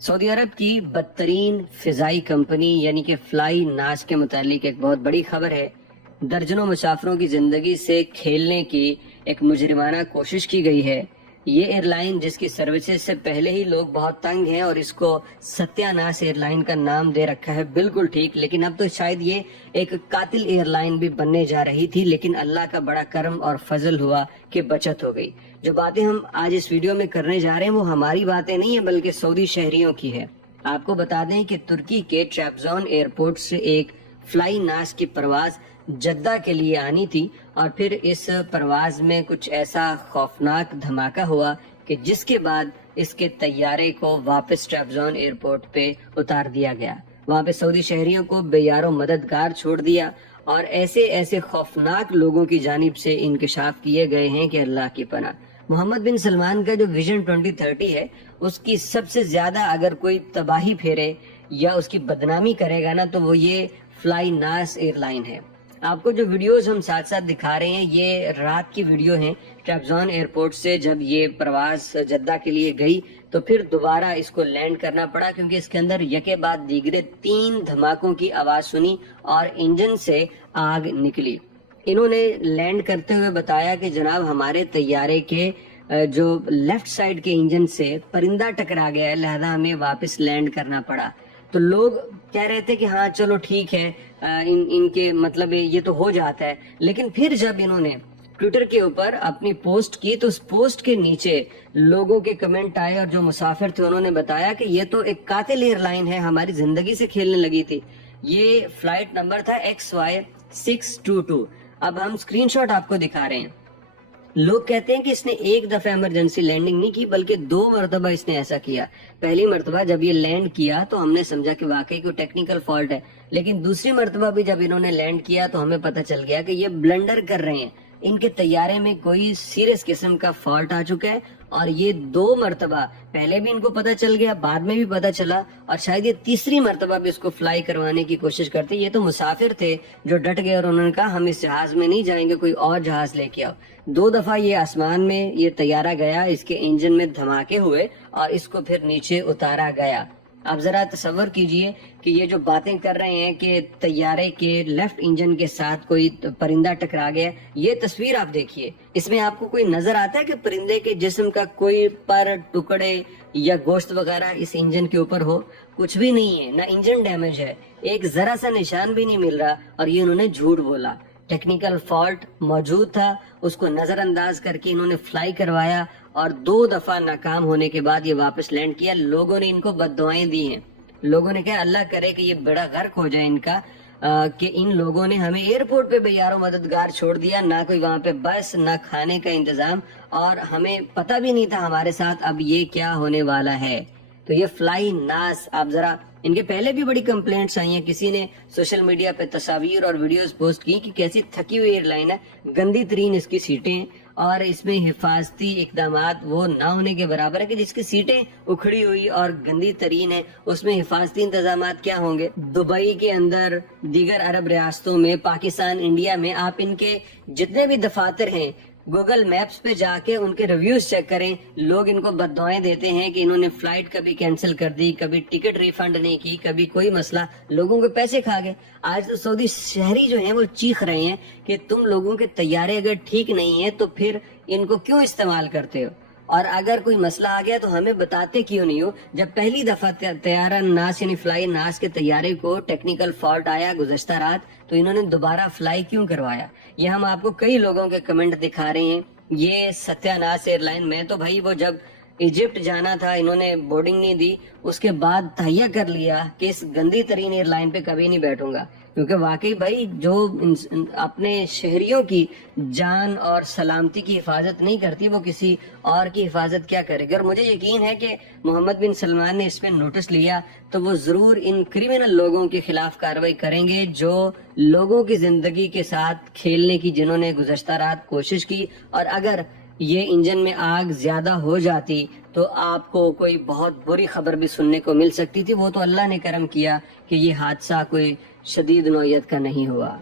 سعودی عرب کی بدترین فضائی کمپنی یعنی کہ فلائی ناس کے متعلق ایک بہت بڑی خبر ہے۔ درجنوں مسافروں کی زندگی سے کھیلنے کی ایک مجرمانہ کوشش کی گئی ہے۔ یہ ایئر لائن جس کی سروسز سے پہلے ہی لوگ بہت تنگ ہیں اور اس کو ستیہ ناس ایئر لائن کا نام دے رکھا ہے، بالکل ٹھیک، لیکن اب تو شاید یہ ایک قاتل ایئر لائن بھی بننے جا رہی تھی، لیکن اللہ کا بڑا کرم اور فضل ہوا کہ بچت ہو گئی۔ جو باتیں ہم آج اس ویڈیو میں کرنے جا رہے ہیں وہ ہماری باتیں نہیں ہیں بلکہ سعودی شہریوں کی ہے۔ آپ کو بتا دیں کہ ترکی کے ٹریبزون ایئرپورٹ سے ایک فلائی ناس کی پرواز جدہ کے لیے آنی تھی اور پھر اس پرواز میں کچھ ایسا خوفناک دھماکہ ہوا کہ جس کے بعد اس کے طیارے کو واپس ٹریبزون ایئرپورٹ پہ اتار دیا گیا۔ وہاں پہ سعودی شہریوں کو بے یار و مددگار چھوڑ دیا اور ایسے خوفناک لوگوں کی جانب سے انکشاف کیے گئے ہیں کہ اللہ کی پناہ۔ محمد بن سلمان کا جو ویژن 2030 ہے اس کی سب سے زیادہ اگر کوئی تباہی پھیرے یا اس کی بدنامی کرے گا نا تو وہ یہ فلائی ناس ایئر لائن ہے۔ آپ کو جو ویڈیوز ہم ساتھ ساتھ دکھا رہے ہیں یہ رات کی ویڈیو ہیں ٹریبزون ایئرپورٹ سے، جب یہ پرواز جدہ کے لیے گئی تو پھر دوبارہ اس کو لینڈ کرنا پڑا کیونکہ اس کے اندر یکے بعد دیگرے 3 دھماکوں کی آواز سنی اور انجن سے آگ نکلی۔ انہوں نے لینڈ کرتے ہوئے بتایا کہ جناب ہمارے طیارے کے جو لیفٹ سائڈ کے انجن سے پرندہ ٹکرا گیا ہے، لہذا ہمیں واپس لینڈ کرنا پڑا۔ تو لوگ کہہ رہے تھے کہ ہاں چلو ٹھیک ہے، ان کے مطلب یہ تو ہو جاتا ہے، لیکن پھر جب انہوں نے ٹویٹر کے اوپر اپنی پوسٹ کی تو اس پوسٹ کے نیچے لوگوں کے کمنٹ آئے اور جو مسافر تھے انہوں نے بتایا کہ یہ تو ایک قاتل ایئر لائن ہے، ہماری زندگی سے کھیلنے لگی تھی۔ یہ فلائٹ نمبر تھا XY622۔ اب ہم اسکرین شاٹ آپ کو دکھا رہے ہیں۔ لوگ کہتے ہیں کہ اس نے ایک دفعہ ایمرجنسی لینڈنگ نہیں کی بلکہ 2 مرتبہ اس نے ایسا کیا۔ پہلی مرتبہ جب یہ لینڈ کیا تو ہم نے سمجھا کہ واقعی کوئی ٹیکنیکل فالٹ ہے، لیکن دوسری مرتبہ بھی جب انہوں نے لینڈ کیا تو ہمیں پتہ چل گیا کہ یہ بلنڈر کر رہے ہیں، ان کے طیارے میں کوئی سیریس قسم کا فالٹ آ چکا ہے اور یہ 2 مرتبہ پہلے بھی ان کو پتہ چل گیا، بعد میں بھی پتہ چلا اور شاید یہ تیسری مرتبہ بھی اس کو فلائی کروانے کی کوشش کرتے۔ یہ تو مسافر تھے جو ڈٹ گئے اور انہوں نے کہا ہم اس جہاز میں نہیں جائیں گے، کوئی اور جہاز لے کے آؤ۔ 2 دفعہ یہ آسمان میں یہ طیارہ گیا، اس کے انجن میں دھماکے ہوئے اور اس کو پھر نیچے اتارا گیا۔ آپ ذرا تصور کیجئے کہ یہ جو باتیں کر رہے ہیں کہ طیارے کے لیفٹ انجن کے ساتھ کوئی پرندہ ٹکرا گیا، یہ تصویر آپ دیکھیے، اس میں آپ کو کوئی نظر آتا ہے کہ پرندے کے جسم کا کوئی پر ٹکڑے یا گوشت وغیرہ اس انجن کے اوپر ہو؟ کچھ بھی نہیں ہے، نہ انجن ڈیمیج ہے، ایک ذرا سا نشان بھی نہیں مل رہا اور یہ انہوں نے جھوٹ بولا۔ ٹیکنیکل فالٹ موجود تھا، اس کو نظر انداز کر کے انہوں نے فلائی کروایا اور 2 دفعہ ناکام ہونے کے بعد یہ واپس لینڈ کیا۔ لوگوں نے ان کو بد دعائیں دی ہیں، لوگوں نے کہا اللہ کرے کہ یہ بڑا غرق ہو جائے ان کا، کہ ان لوگوں نے ہمیں ایئرپورٹ پہ بے یار و مددگار چھوڑ دیا، نہ کوئی وہاں پہ بس نہ کھانے کا انتظام، اور ہمیں پتہ بھی نہیں تھا ہمارے ساتھ اب یہ کیا ہونے والا ہے۔ تو یہ فلائی ناس، آپ ذرا ان کے پہلے بھی بڑی کمپلینٹس آئی ہیں، کسی نے سوشل میڈیا پہ تصاویر اور ویڈیوز پوسٹ کی کہ کیسی تھکی ہوئی ایئر لائن ہے، گندی ترین اس کی سیٹیں ہیں اور اس میں حفاظتی اقدامات وہ نہ ہونے کے برابر ہے کہ جس کی سیٹیں اکھڑی ہوئی اور گندی ترین ہیں اس میں حفاظتی انتظامات کیا ہوں گے۔ دبئی کے اندر، دیگر عرب ریاستوں میں، پاکستان، انڈیا میں آپ ان کے جتنے بھی دفاتر ہیں گوگل میپس پہ جا کے ان کے ریویوز چیک کریں، لوگ ان کو بد دعائیں دیتے ہیں کہ انہوں نے فلائٹ کبھی کینسل کر دی، کبھی ٹکٹ ریفنڈ نہیں کی، کبھی کوئی مسئلہ، لوگوں کے پیسے کھا گئے۔ آج تو سعودی شہری جو ہیں وہ چیخ رہے ہیں کہ تم لوگوں کے طیارے اگر ٹھیک نہیں ہیں تو پھر ان کو کیوں استعمال کرتے ہو، اور اگر کوئی مسئلہ آ گیا تو ہمیں بتاتے کیوں نہیں ہو؟ جب پہلی دفعہ طیارہ ناس یعنی فلائی ناس کے طیارے کو ٹیکنیکل فالٹ آیا گزشتہ رات تو انہوں نے دوبارہ فلائی کیوں کروایا؟ یہ ہم آپ کو کئی لوگوں کے کمنٹ دکھا رہے ہیں۔ یہ ستیہ ناس ایئر لائن میں تو بھائی وہ جب ایجپٹ جانا تھا انہوں نے بورڈنگ نہیں دی، اس کے بعد تہیہ کر لیا کہ اس گندی ترین ایئر لائن پہ کبھی نہیں بیٹھوں گا، کیونکہ واقعی بھائی جو اپنے شہریوں کی جان اور سلامتی کی حفاظت نہیں کرتی وہ کسی اور کی حفاظت کیا کرے گی۔ اور مجھے یقین ہے کہ محمد بن سلمان نے اس پہ نوٹس لیا تو وہ ضرور ان کریمنل لوگوں کے خلاف کارروائی کریں گے جو لوگوں کی زندگی کے ساتھ کھیلنے کی، جنہوں نے گزشتہ رات کوشش کی، اور اگر یہ انجن میں آگ زیادہ ہو جاتی تو آپ کو کوئی بہت بری خبر بھی سننے کو مل سکتی تھی۔ وہ تو اللہ نے کرم کیا کہ یہ حادثہ کوئی شدید نوعیت کا نہیں ہوا۔